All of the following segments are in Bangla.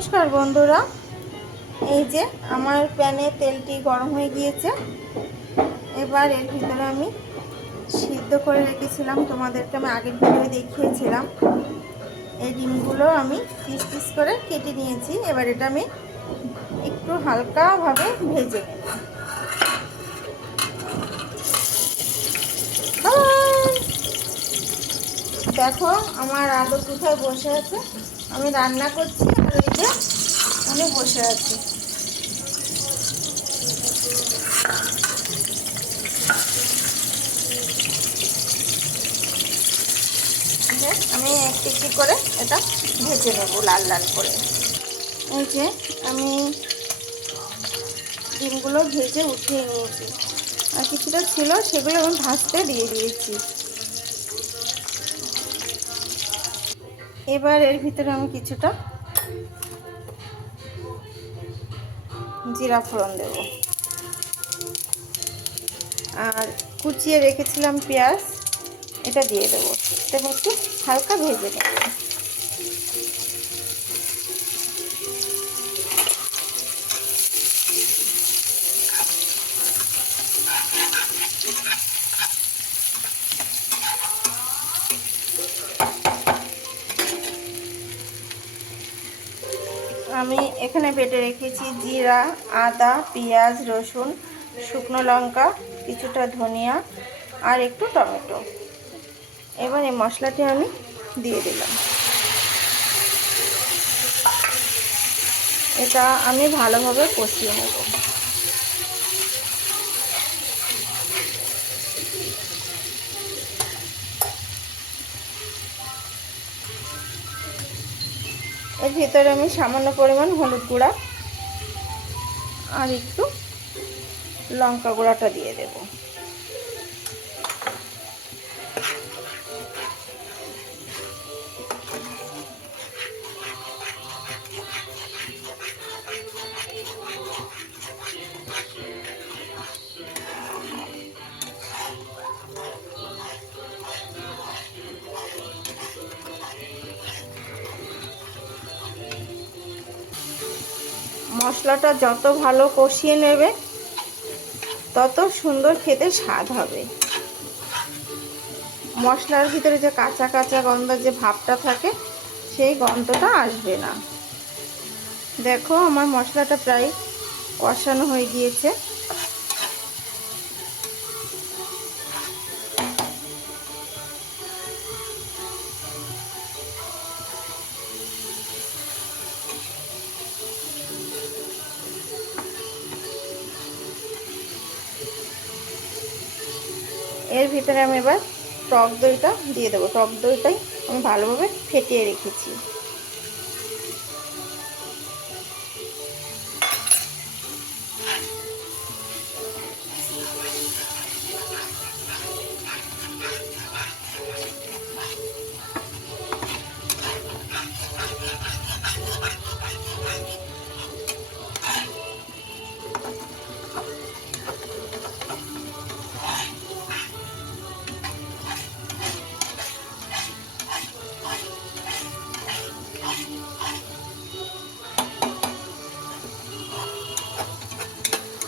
নমস্কার বন্ধুরা, এই যে আমার প্যানে তেলটি গরম হয়ে গিয়েছে। এবার এর ভিতরে আমি সিদ্ধ করে রেখেছিলাম, তোমাদেরকে আমি আগের ভিডিও দেখিয়েছিলাম, এই ডিমগুলো আমি পিস পিস করে কেটে নিয়েছি। এবার এটা আমি একটু হালকাভাবে ভেজে নেব। দেখো আমার আলু কোথায় বসে আছে, আমি রান্না করছি আর এই যে উনি বসে আছে। আমি একটু একটু করে এটা ভেজে নেব লাল লাল করে। এই যে আমি ডিমগুলো ভেজে উঠিয়ে নিয়েছি, আর কিছুটা ছিল সেগুলো আমি ভাজতে দিয়ে দিয়েছি। এবার এর ভিতরে আমি কিছুটা জিরা ফোড়ন দেব, আর কুচিয়ে রেখেছিলাম পেঁয়াজ, এটা দিয়ে দেবো। এটা একটু হালকা ভেজে নেব। আমি এখানে বেটে রেখেছি জিরা, আদা, পেঁয়াজ, রসুন, শুকনো লঙ্কা, কিছুটা ধনিয়া আর একটু টমেটো। এবার এই মশলাটি আমি দিয়ে দিলাম। এটা আমি ভালোভাবে কষিয়ে নেব। এর ভিতরে আমি সামান্য পরিমাণ হলুদ গুঁড়া আর একটু লঙ্কা গুঁড়াটা দিয়ে দেব। মশলাটা যত ভালো কষিয়ে নেবে তত সুন্দর খেতে স্বাদ হবে। মশলার ভিতরে যে কাঁচা কাঁচা গন্ধ, যে ভাবটা থাকে, সেই গন্ধটা আসবে না। দেখো আমার মশলাটা প্রায় কষানো হয়ে গিয়েছে। এর ভিতরে আমি এবার টক দইটা দিয়ে দেবো। টক দইটাই আমি ভালোভাবে ফেটিয়ে রেখেছি।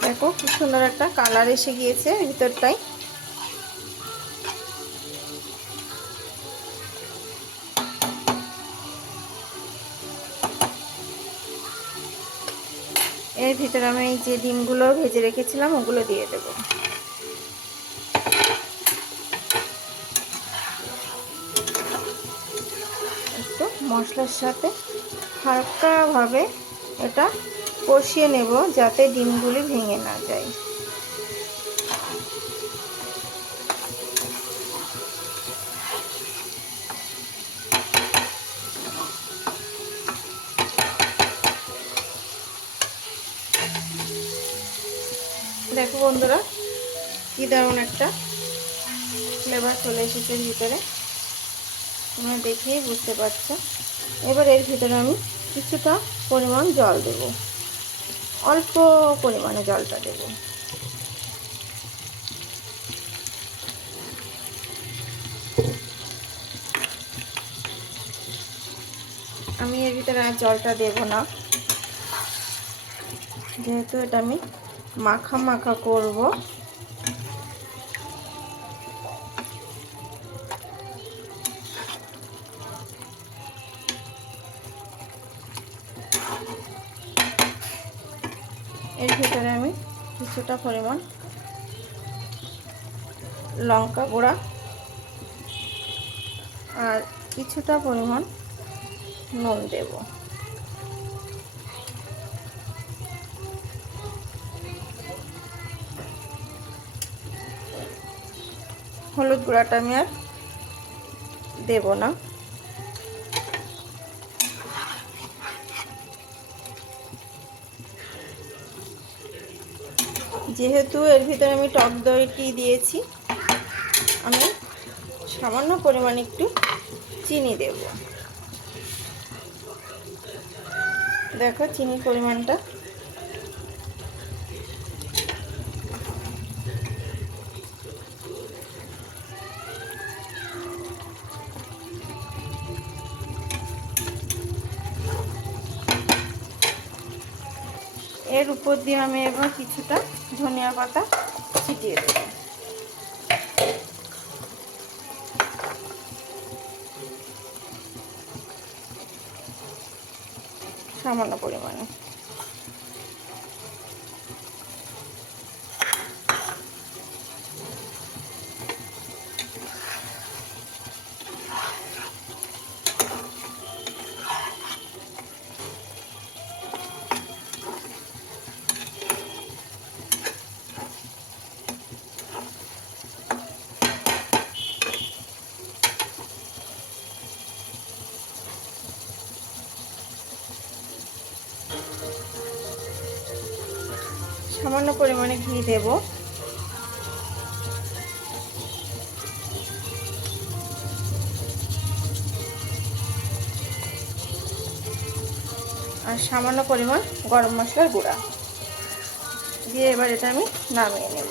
দেখো খুব সুন্দর একটা কালার এসে গিয়েছে ভিতরটাই। এর ভিতরে আমি এই যে ডিমগুলো ভেজে রেখেছিলাম ওগুলো দিয়ে দেব। একটু মশলার সাথে হালকাভাবে এটা কষিয়ে নেব যাতে ডিমগুলি ভেঙে না যায়। দেখো বন্ধুরা কি দারুণ একটা ফ্লেভার চলে এসেছে ভিতরে, তোমরা দেখেই বুঝতে পারছো। এবার এর ভিতরে আমি কিছুটা পরিমাণ জল দেব, অল্প পরিমাণে জলটা দেব। আমি এর ভিতরে আর জলটা দেব না, যেহেতু এটা আমি মাখা মাখা করব, এর ভিতরে আমি কিছুটা পরিমাণ লঙ্কা গুঁড়া আর কিছুটা পরিমাণ নুন দেব। হলুদ গুঁড়াটা আমি আর দেব না। যেহেতু এর ভিতরে আমি টক দইটি দিয়েছি, আমি সামান্য পরিমাণে একটু চিনি দেব। দেখো চিনির পরিমাণটা। এর উপর দিয়ে আমি এবার কিছুটা ধনিয়া পাতা ছিটিয়ে দেব। সামান্য পরিমাণে। সামান্য পরিমাণে ঘি দেব। আর সামান্য পরিমাণ গরম মশলার গুঁড়া দিয়ে এবার এটা আমি নামিয়ে নেব।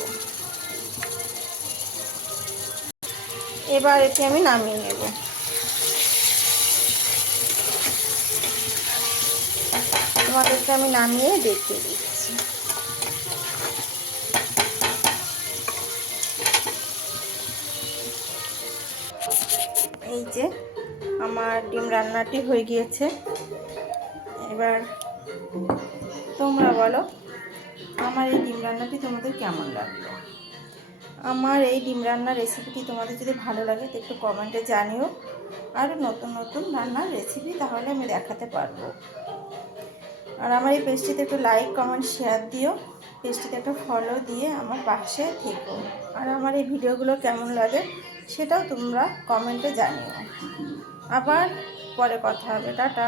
এবার এটি আমি নামিয়ে নেব। তোমাদেরকে আমি নামিয়ে দেখিয়ে দিচ্ছি। এই যে আমার ডিম রান্নাটি হয়ে গিয়েছে। এবার তোমরা বলো আমার এই ডিম রান্নাটি তোমাদের কেমন লাগলো। আমার এই ডিম রান্নার রেসিপিটি তোমাদের যদি ভালো লাগে তো একটু কমেন্টে জানিও। আর নতুন নতুন রান্নার রেসিপি তাহলে আমি দেখাতে পারবো। আর আমার এই পেজটিতে একটু লাইক কমেন্ট শেয়ার দিও। পেজটিতে একটা ফলো দিয়ে আমার পাশে থেকো। আর আমার এই ভিডিওগুলো কেমন লাগে সেটাও তোমরা কমেন্টে জানিও। আবার পরে কথা হবে। টাটা।